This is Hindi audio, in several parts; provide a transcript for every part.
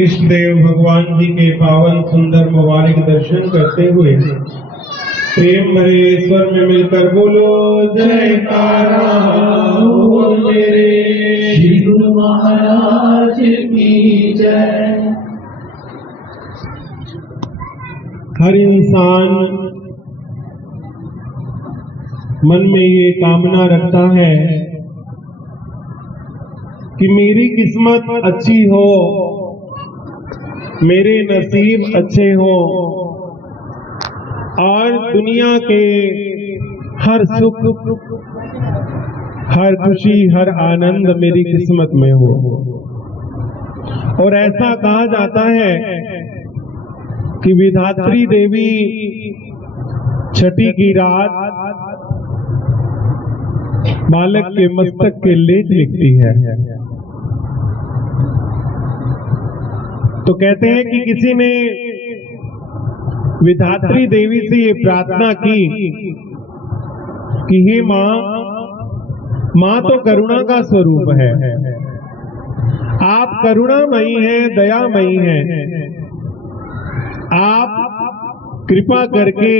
इष्ट देव भगवान जी के पावन सुंदर मुबारक दर्शन करते हुए प्रेम भरे ईश्वर में मिलकर बोलो जयकारा हो मेरे श्री गुरु महाराज की जय। हर इंसान मन में ये कामना रखता है कि मेरी किस्मत अच्छी हो, मेरे नसीब अच्छे हो और दुनिया के हर सुख, हर खुशी, हर आनंद मेरी किस्मत में हो। और ऐसा कहा जाता है कि विधात्री देवी छठी की रात बालक के मस्तक के लेख लिखती है। तो कहते हैं कि किसी ने विधात्री देवी से ये प्रार्थना की कि हे माँ तो करुणा का स्वरूप है, आप करुणामयी हैं, दयामयी हैं, आप कृपा करके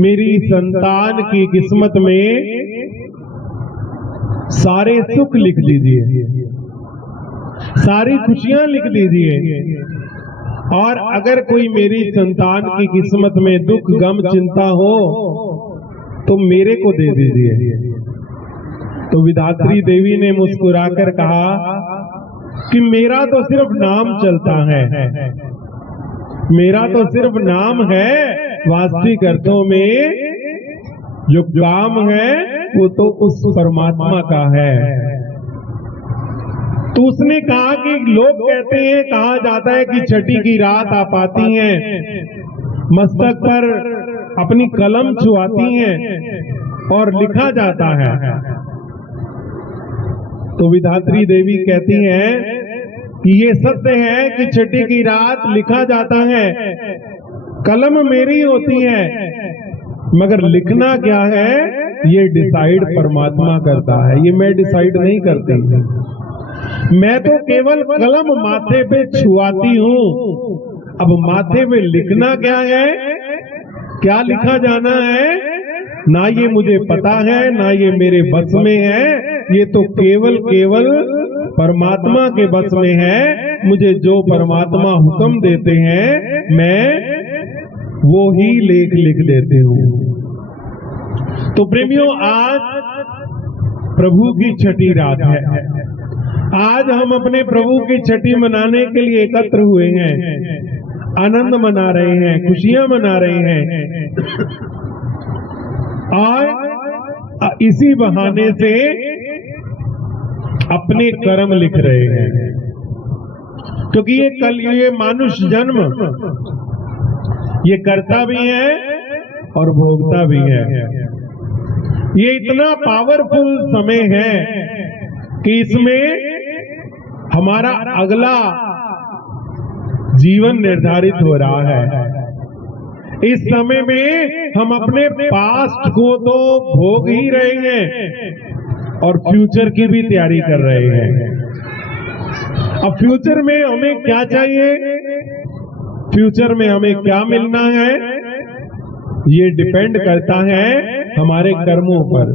मेरी संतान की किस्मत में सारे सुख लिख दीजिए, सारी खुशियां लिख दीजिए, और अगर कोई मेरी संतान की किस्मत में दुख, गम, चिंता हो तो मेरे को दे दीजिए। तो विधात्री देवी ने मुस्कुराकर कहा कि मेरा तो सिर्फ नाम चलता है, मेरा तो सिर्फ नाम है, वास्तविक अर्थों में जो काम है वो तो उस परमात्मा का है। तो उसने कहा कि लोग कहते हैं, कहा जाता है कि छठी की रात आप आती हैं, मस्तक पर अपनी कलम छुआती हैं और लिखा जाता है। तो विधात्री देवी कहती हैं कि ये सत्य है कि छठी की रात लिखा जाता है, कलम मेरी होती है, मगर लिखना क्या है ये डिसाइड परमात्मा करता है, ये मैं डिसाइड नहीं करती। मैं तो केवल कलम माथे पे छुआती हूँ। अब माथे पे लिखना क्या है, क्या लिखा जाना है, ना ये मुझे पता है, ना ये मेरे बस में है, ये तो केवल परमात्मा के बस में है। मुझे जो परमात्मा हुक्म देते हैं मैं वो ही लेख लिख देती हूँ। तो प्रेमियों, आज प्रभु की छठी रात है। आज हम अपने प्रभु की छठी मनाने के लिए एकत्र हुए हैं, आनंद मना रहे हैं, खुशियां मना रहे हैं, और इसी बहाने से अपने कर्म लिख रहे हैं, क्योंकि ये मानुष जन्म ये करता भी है और भोगता भी है। ये इतना पावरफुल समय है कि इसमें हमारा अगला जीवन निर्धारित हो रहा है। इस समय में हम अपने पास्ट को तो भोग ही रहे हैं और फ्यूचर की भी तैयारी कर रहे हैं। अब फ्यूचर में हमें क्या चाहिए, फ्यूचर में हमें क्या मिलना है, ये डिपेंड करता है हमारे कर्मों पर।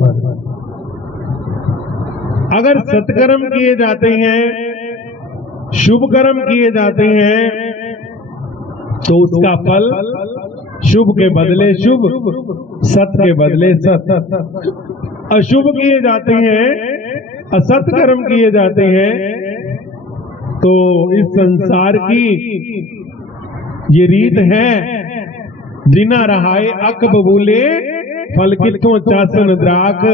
अगर सत्कर्म किए जाते हैं, शुभ कर्म किए जाते हैं, तो उसका फल शुभ के बदले शुभ, सत के बदले सत। अशुभ किए जाते हैं, असत कर्म किए जाते हैं, तो इस संसार की ये रीत है, जिना रहाए अक बबूले फल किथों चासन द्राक,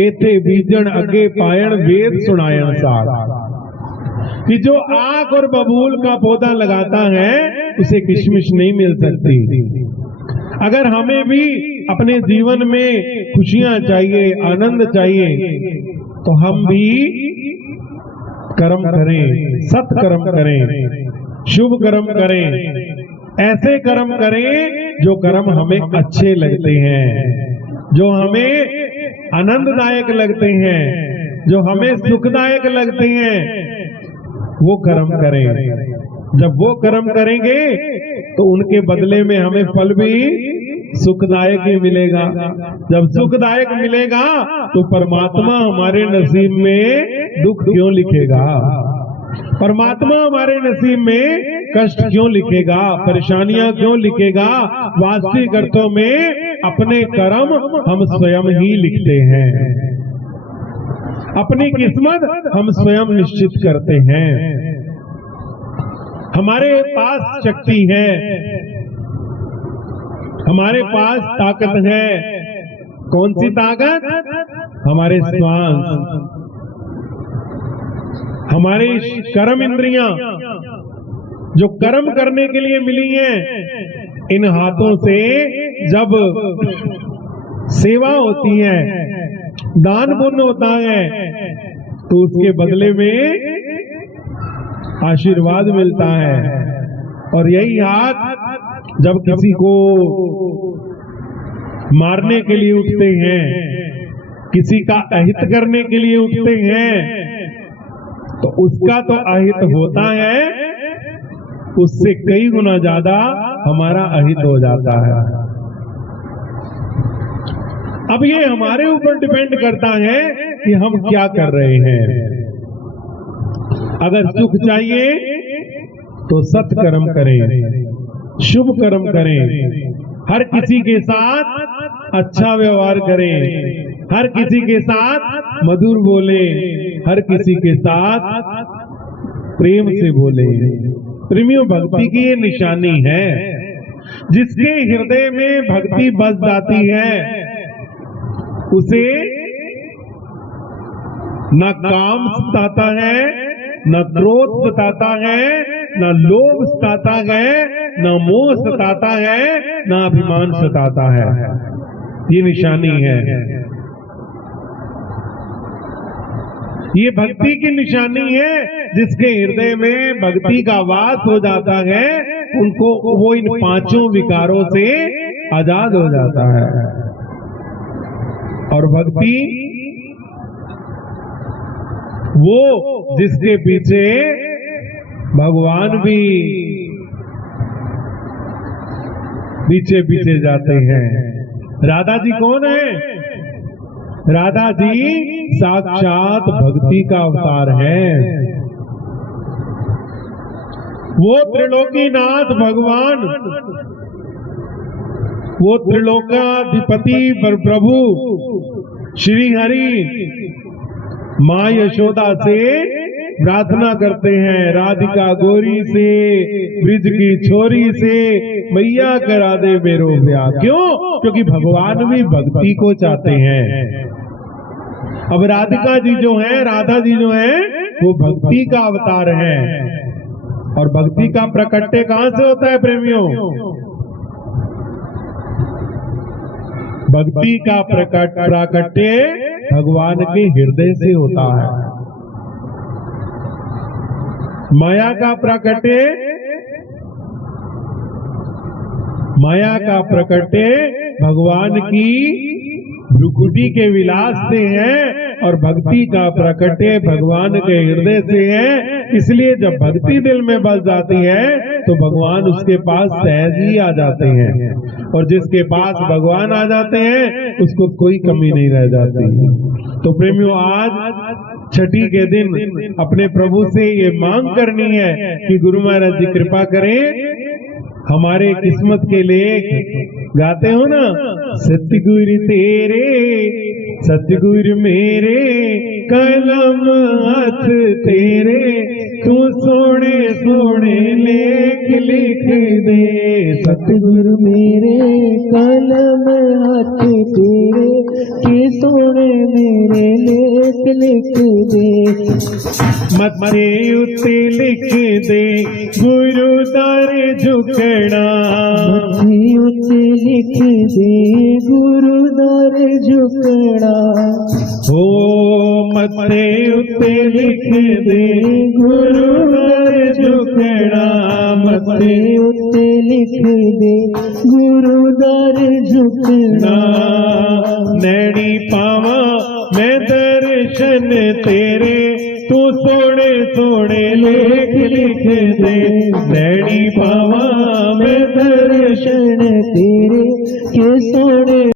एथे बीजन अगे पायण वेद सुनायण साथ। कि जो आक और बबूल का पौधा लगाता है उसे किशमिश नहीं मिल सकती। अगर हमें भी अपने जीवन में खुशियां चाहिए, आनंद चाहिए, तो हम भी कर्म करें, सत कर्म करें, शुभ कर्म करें, ऐसे कर्म करें जो कर्म हमें अच्छे लगते हैं, जो हमें आनंददायक लगते हैं, जो हमें सुखदायक लगते हैं वो कर्म करें। जब वो कर्म करेंगे तो उनके बदले में हमें फल भी सुखदायक ही मिलेगा। जब सुखदायक मिलेगा तो परमात्मा हमारे नसीब में दुख क्यों लिखेगा? परमात्मा हमारे नसीब में कष्ट क्यों लिखेगा? परेशानियां क्यों लिखेगा? वास्तविक अर्थों में अपने कर्म हम स्वयं ही लिखते हैं। अपनी किस्मत हम स्वयं निश्चित करते हैं। हमारे पास शक्ति है, हमारे पास ताकत है। कौन सी ताकत? हमारे श्वास, हमारी कर्म इंद्रियां जो कर्म करने के लिए मिली हैं। इन हाथों से जब सेवा होती है, दान पुण्य होता है, तो उसके बदले में आशीर्वाद मिलता है। और यही हाथ जब किसी को मारने के लिए उठते हैं, किसी का अहित करने के लिए उठते हैं, तो उसका तो अहित होता है, उससे कई गुना ज्यादा हमारा अहित हो जाता है। अब ये हमारे ऊपर डिपेंड करता है कि हम क्या कर रहे हैं। अगर सुख चाहिए तो सत्कर्म करें, शुभ कर्म करें, हर किसी के साथ अच्छा व्यवहार करें, हर किसी के साथ मधुर बोले, हर किसी के साथ प्रेम से बोले। प्रेमियों, भक्ति की ये निशानी है। जिसके हृदय में भक्ति बस जाती है उसे न काम सताता है, न क्रोध सताता है, न लोभ सताता है, न मोह सताता है, न अभिमान सताता है। ये निशानी है, ये भक्ति की निशानी है। जिसके हृदय में भक्ति का वास हो जाता है उनको वो इन पांचों विकारों से आजाद हो जाता है। और भक्ति वो जिसके पीछे भगवान भी पीछे पीछे जाते हैं। राधा जी कौन है? राधा जी साक्षात भक्ति का अवतार है। वो त्रिलोकीनाथ भगवान, वो त्रिलोकाधिपति प्रभु श्री हरि मां यशोदा से प्रार्थना करते हैं, राधिका गोरी से, ब्रिज की छोरी से, मैया करा दे मेरो ब्याह। क्यों? क्योंकि भगवान भी भक्ति को चाहते हैं। अब राधिका जी जो है, राधा जी जो है, वो भक्ति का अवतार है। और भक्ति का प्रकट्य कहां से होता है प्रेमियों? भक्ति का प्राकट्य भगवान के हृदय से होता है। माया का प्राकट्य, माया का प्रकट्य भगवान की भ्रुकुटी के विलास से है और भक्ति का प्रकट्य भगवान के हृदय से है। इसलिए जब भक्ति दिल में बस जाती है तो भगवान उसके पास सहज ही आ जाते हैं। और जिसके पास भगवान आ जाते हैं उसको कोई कमी नहीं रह जाती। तो प्रेमियों, आज छठी के दिन अपने प्रभु से ये मांग करनी है कि गुरु महाराज जी कृपा करें, हमारे किस्मत के लिए गाते हो ना, सतगुरु तेरे सतगुरु मेरे कलम हाथ तेरे, तू सोने सोने लेख लिख दे। सतगुरु मेरे कलम हाथ तेरे, के सोने मेरे लेख लिख दे। मथे उत्ते लिख दे गुरु दर झुकना, मथे उत्ते लिख दे गुरु दर झुकना। हो मथे उत्ते लिख दे गुरु दर झुकना, मथे उत्ते लिख दे गुरु दर झुकना। नैनी पावा मैं दर्शन दर्शन तेरे तू सोने सोने लेख लिख दे नैनी पावा मैं दर्शन तेरे के सोने